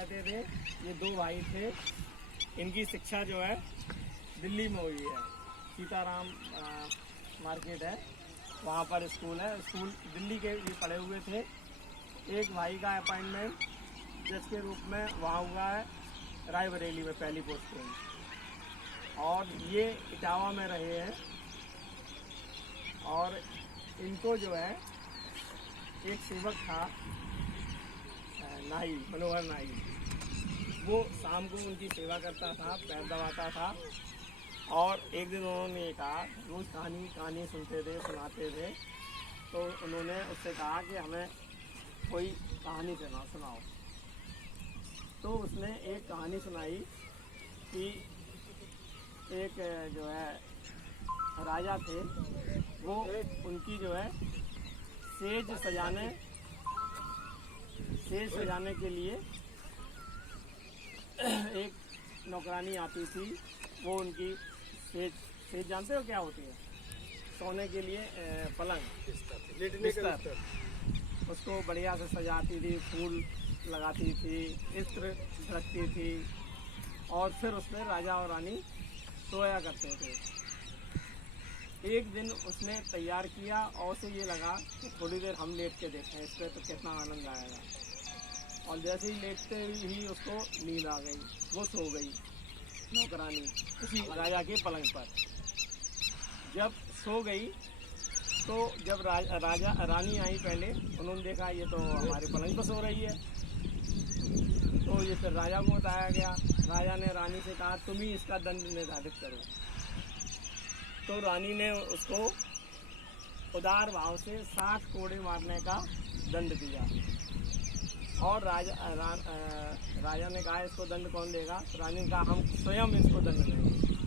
रहते थे, ये दो भाई थे। इनकी शिक्षा जो है दिल्ली में हुई है। सीताराम मार्केट है, वहाँ पर स्कूल है। स्कूल दिल्ली के ये पढ़े हुए थे। एक भाई का अपॉइंटमेंट जज के रूप में वहाँ हुआ है रायबरेली में, पहली पोस्टिंग। और ये इटावा में रहे हैं। और इनको जो है एक सेवक था नाई, मनोहर नाई, वो शाम को उनकी सेवा करता था, पैर दबाता था। और एक दिन उन्होंने कहा, रोज़ कहानी सुनते थे, सुनाते थे, तो उन्होंने उससे कहा कि हमें कोई कहानी सुनाओ। तो उसने एक कहानी सुनाई कि एक जो है राजा थे, वो उनकी जो है सेज सजाने के लिए एक नौकरानी आती थी। वो उनकी सेज जानते हो क्या होती है? सोने के लिए पलंग, बिस्तर, उसको बढ़िया से सजाती थी, फूल लगाती थी, इत्र रखती थी, और फिर उसमें राजा और रानी सोया करते थे। एक दिन उसने तैयार किया और उसे ये लगा कि थोड़ी देर हम लेट के देखें इस पर तो कितना आनंद आएगा। और जैसे ही लेटते ही उसको नींद आ गई, वो सो गई नौकरानी उसी राजा के पलंग पर। जब सो गई तो जब राजा रानी आई पहले, उन्होंने देखा ये तो हमारे पलंग पर सो रही है। तो ये फिर राजा को बताया गया। राजा ने रानी से कहा तुम ही इसका दंड निर्धारित करो। तो रानी ने उसको उदार भाव से 60 कोड़े मारने का दंड दिया। और राजा ने कहा इसको दंड कौन देगा? तो रानी ने कहा हम स्वयं इसको दंड देंगे।